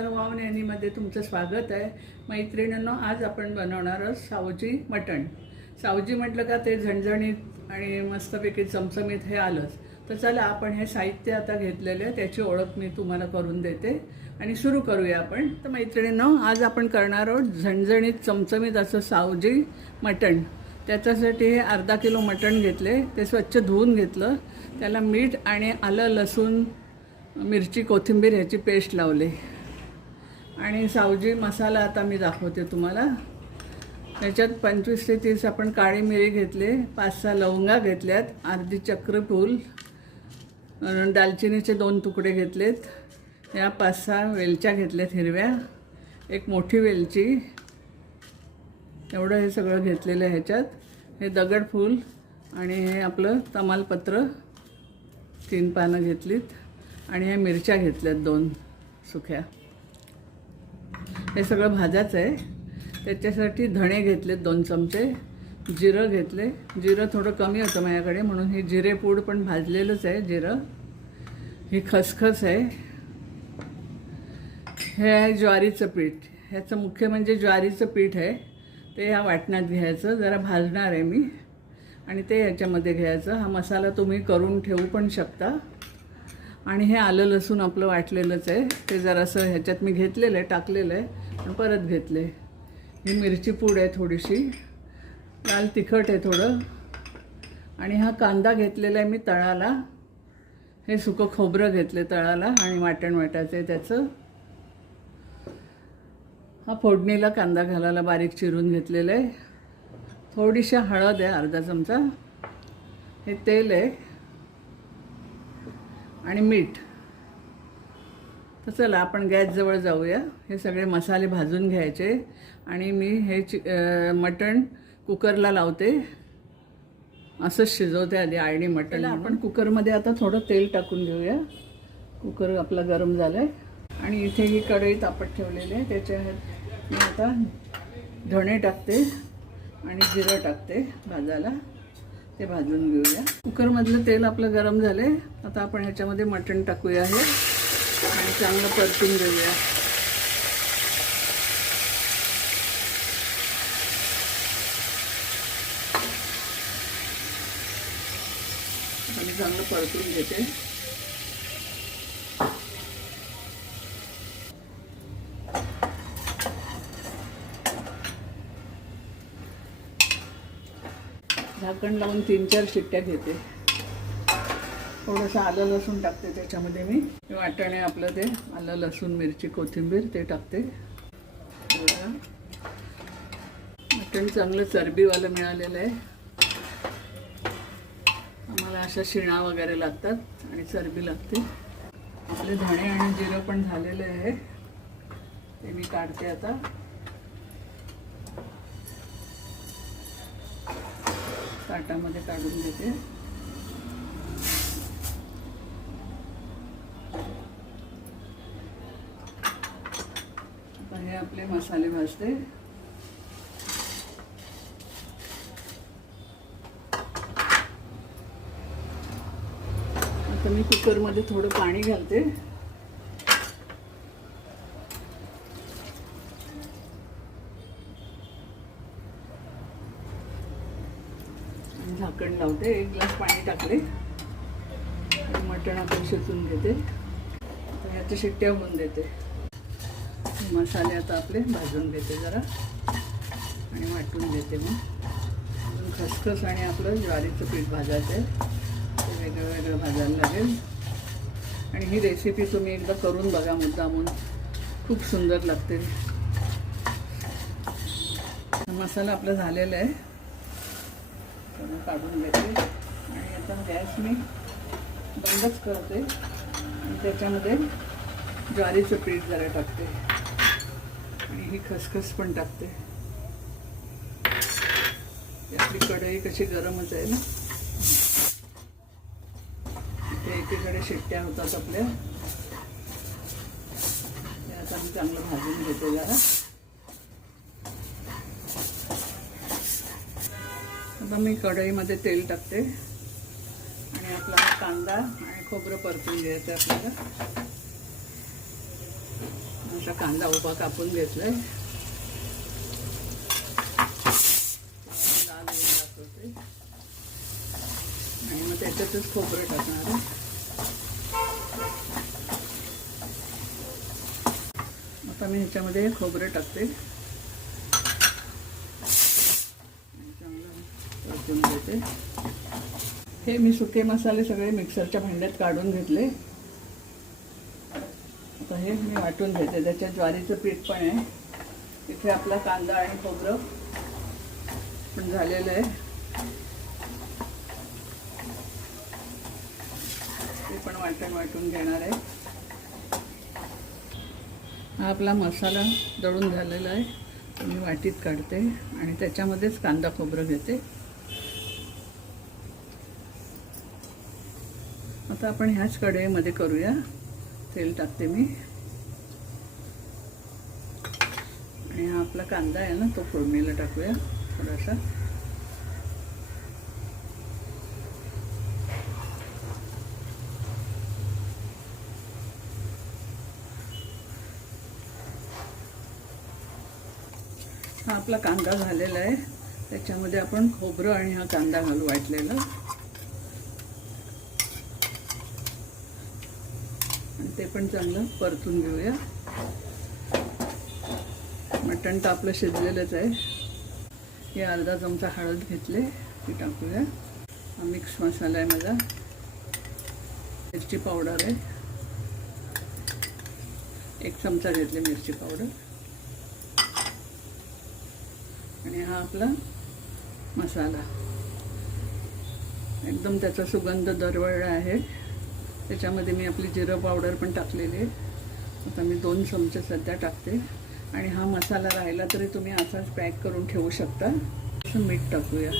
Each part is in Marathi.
नमस्कार, वाव नेहमीमध्ये तुमचं स्वागत आहे. मैत्रिणींनो, आज आपण बनवणार आहोत सावजी मटण. सावजी म्हटलं का ते झणझणीत आणि मस्तपैकी चमचमीत हे आलंच. तर चला आपण हे साहित्य आता घेतलेले आहे, त्याची ओळख मी तुम्हाला करून देते आणि सुरू करूया आपण. तर मैत्रिणींनो, आज आपण करणार आहोत झणझणीत चमचमीत असं सावजी मटण. त्याच्यासाठी हे अर्धा किलो मटण घेतले, ते स्वच्छ धुवून घेतलं, त्याला मीठ आणि आलं लसूण मिरची कोथिंबीर ह्याची पेस्ट लावली आणि सावजी मसाला आता मी दाखवते तुम्हाला. त्याच्यात 25 ते 30 आपण काळी मिरी घेतले, 5-6 लवंगा घेतल्यात, अर्धी चक्रफूल, दालचिनीचे 2 तुकडे घेतलेत, या 5-6 वेलच्या घेतल्यात हिरव्या, एक मोठी वेलची, एवढं हे सगळं घेतलेलं आहे. ह्याच्यात हे दगडफूल आणि हे आपलं तमालपत्र 3 पानं घेतलीत आणि ह्या मिरच्या घेतल्यात 2 सुक्या. हे सगळं भाजायचं आहे. त्याच्यासाठी धणे घेतलेत 2 चमचे, जिरं घेतले, जिरं थोडं कमी होतं माझ्याकडे म्हणून हे जिरेपूड पण भाजलेलंच आहे जिरं. ही खसखस आहे. हे आहे ज्वारीचं पीठ. ह्याचं मुख्य म्हणजे ज्वारीचं पीठ आहे, ते ह्या वाटणात घ्यायचं, जरा भाजणार आहे मी आणि ते ह्याच्यामध्ये घ्यायचं. हा मसाला तुम्ही करून ठेवू पण शकता. आणि हे आलं लसूण आपलं वाटलेलंच आहे, ते जरासं ह्याच्यात मी घेतलेलं आहे, टाकलेलं आहे आणि परत घेतले. ही मिरची पूड आहे थोडीशी, लाल तिखट आहे थोडं, आणि हा कांदा घेतलेला आहे मी तळाला. हे सुकं खोबरं घेतले तळाला आणि वाटण वाटायचं आहे त्याचं. हा फोडणीला कांदा घालायला बारीक चिरून घेतलेलं आहे. थोडीशी हळद आहे, अर्धा चमचा. हे तेल आहे आणि मीठ. तर चला आपण गॅसजवळ जाऊया. हे सगळे मसाले भाजून घ्यायचे आणि मी हे मटण कुकरला लावते, असंच शिजवते आधी आळणी मटण. आपण कुकरमध्ये आता थोडं तेल टाकून घेऊया. कुकर आपला गरम झालं आहे आणि इथे ही कढई तापत ठेवलेली आहे, त्याच्यात मी आता धणे टाकते आणि जिरं टाकते भाजायला. ते भाजून घेऊया. कुकरमधलं तेल आपलं गरम झाले. आता आपण ह्याच्यामध्ये मटण टाकूया हे आणि चांगलं परतून घेऊया. आणि चांगलं परतून घेते. झाकण लावून 3-4 शिट्ट्या घेते. थोडंसं आलं लसूण टाकते त्याच्यामध्ये मी. वाटण आहे आपलं, ते आलं लसूण मिरची कोथिंबीर ते टाकते. मटण चांगलं चरबीवालं मिळालेलं आहे. आम्हाला अशा शिणा वगैरे लागतात आणि चरबी लागते. आपले धणे आणि जिरं पण झालेलं आहे, ते मी काढते आता. ताटामध्ये काढून घेते. आता हे आपले मसाले भाजते. आता मी कुकरमध्ये थोडं पाणी घालते. झाकण लावते. 1 ग्लास पाणी टाकले. मटण आपण शिजवून घेते. तर ह्याच्या शिट्ट्या होऊन देते. मसाले आता आपले भाजून घेते जरा आणि वाटून घेते. मग खसखस आणि आपलं ज्वारीचं पीठ भाजायचं आहे, ते वेगळं वेगळं भाजायला लागेल. आणि ही रेसिपी तुम्ही एकदा करून बघा मुद्दामून, खूप सुंदर लागते. मसाला आपला झालेला आहे, काढून घेते आणि आता गॅस मी बंदच करते आणि त्याच्यामध्ये ज्वारीचं पीठ जरा टाकते आणि ही खसखस पण टाकते. आपली कढई कशी गरमच आहे ना. इथे एकीकडे शिट्ट्या होतात आपल्या. ते आता मी चांगलं भाजून घेते जरा. आता मी कढईमध्ये तेल टाकते आणि आपला कांदा आणि खोबरं परतून घ्यायचं आपल्याला. असा कांदा उभा कापून घेतलाय, लाल होऊन दाखवते आणि मग त्याच्यातच खोबरं टाकणार आहे. आता मी ह्याच्यामध्ये खोबरं टाकते, चांगलं परतून घेते. हे मी सुके मसाले सगळे मिक्सरच्या भांड्यात काढून घेतले. आता हे मी वाटून घेते. त्याच्यात ज्वारीचं पीठ पण आहे. इथे आपला कांदा आणि खोबरं पण झालेलं आहे, ते पण वाटून घेणार आहे. हा आपला मसाला दळून झालेला आहे, तो मी वाटीत काढते आणि त्याच्यामध्येच कांदा खोबरं घेते. आता आपण ह्याच कढईमध्ये करूया. तेल टाकते मी आणि हा आपला कांदा आहे ना, तो फोडणीला टाकूया थोडासा. हा आपला कांदा झालेला आहे, त्याच्यामध्ये आपण खोबरं आणि हा कांदा घालू वाटलेला आणि ते पण चांगलं परतून घेऊया. मटण तर आपलं शिजलेलंच आहे. हे अर्धा चमचा हळद घेतले, ती टाकूया. हा मिक्स मसाला आहे माझा. मिरची पावडर आहे, 1 चमचा घेतली मिरची पावडर. आणि हा आपला मसाला एकदम त्याचा सुगंध दरवळला आहे. त्याच्यामध्ये मी आपली जिरं पावडर पण टाकलेली आहे. आता मी 2 चमचे सध्या टाकते. आणि हा मसाला राहिला तरी तुम्ही असाच पॅक करून ठेवू शकता. असं मीठ टाकूया.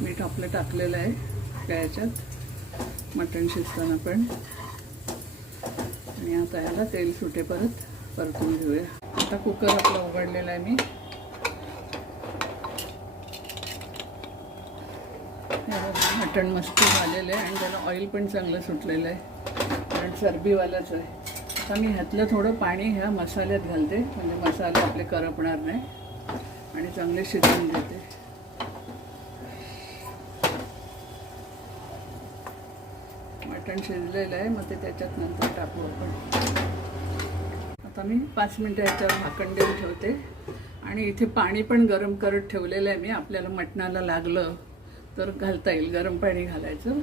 मीठ आपलं टाकलेलं आहे त्या याच्यात मटण शिजताना पण. आणि आता याला तेल सुटे परतून घेऊया. आता कुकर आपला उघडलेला आहे मी. मटण मस्त झालेलं आहे आणि त्याला ऑइल पण चांगलं सुटलेलं आहे, कारण चरबीवालाच आहे. आता मी ह्यातलं थोडं पाणी ह्या मसाल्यात घालते, म्हणजे मसाले आपले करपणार नाही आणि चांगले शिजवून घेते. मटण शिजलेलं आहे, मग ते त्याच्यात नंतर टाकू आपण. आता मी 5 मिनटं याच्यावर झाकण देऊन ठेवते. आणि इथे पाणी पण गरम करत ठेवलेलं आहे मी. आपल्याला मटणाला लागलं तर घालता येईल, गरम पाणी घालायचं.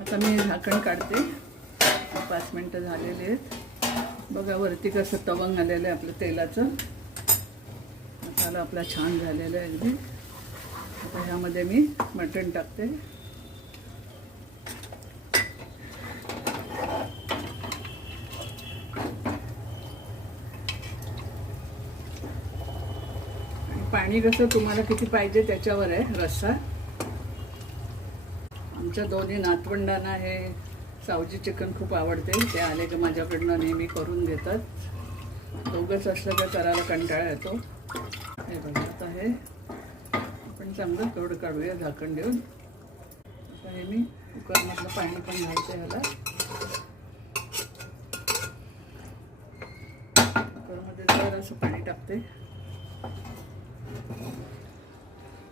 आता मी झाकण काढते. 5 मिनटं झालेली आहेत. बघा वरती कसं तवंग आलेलं आहे आपलं तेलाचं. मसाला आपला छान झालेला आहे अगदी. आता ह्यामध्ये मी मटण टाकते. आणि पाणी कसं तुम्हाला किती पाहिजे त्याच्यावर आहे रस्सा. आमच्या दोन्ही नातवंडांना हे सावजी चिकन खूप आवडते. ते आले की माझ्याकडनं नेहमी करून घेतात. दोघंच असलं तर करायला कंटाळा येतो. हे बघा आता हे आपण चांगलं कड काढूया झाकण देऊन. आता हे मी कुकरमधलं पाणी पण घालते ह्याला. कुकरमध्ये जरासं पाणी टाकते.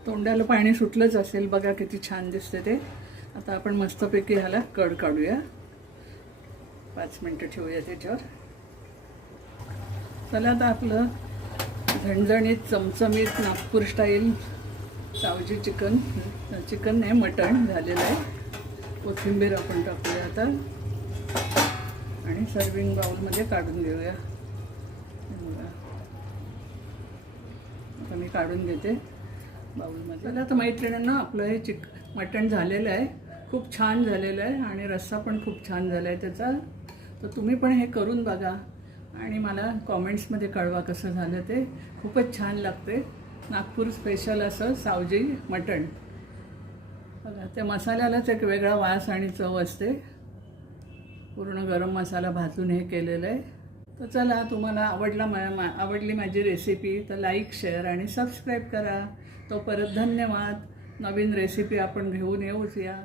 तोंडाला पाणी सुटलंच असेल, बघा किती छान दिसते ते. आता आपण मस्तपैकी ह्याला कड काढूया. 5 मिनटं ठेवूया त्याच्यावर. चला आता आपलं झणझणीत चमचमीत नागपूर स्टाईल सावजी चिकन नाही मटण झालेलं आहे. कोथिंबीर आपण टाकूया आता आणि सर्विंग बाउलमध्ये काढून घेऊया. आता मी काढून घेते बाउलमध्ये. चला आता मैत्रिणींना आपलं हे मटण झालेलं आहे, खूप छान झालेलं आहे आणि रस्सा पण खूप छान झाला आहे त्याचा. तर तुम्ही पण हे करून बघा आणि मला कॉमेंट्समध्ये कळवा कसं झालं ते. खूपच छान लागते. नागपूर स्पेशल असं सावजी मटण. बघा त्या मसाल्यालाच एक वेगळा वास आणि चव असते. पूर्ण गरम मसाला भाजून हे केलेलं आहे. तर चला, तुम्हाला आवडली माझी रेसिपी तर लाईक, शेअर आणि सबस्क्राईब करा. तो परत धन्यवाद. नवीन रेसिपी आपण घेऊन येऊच या.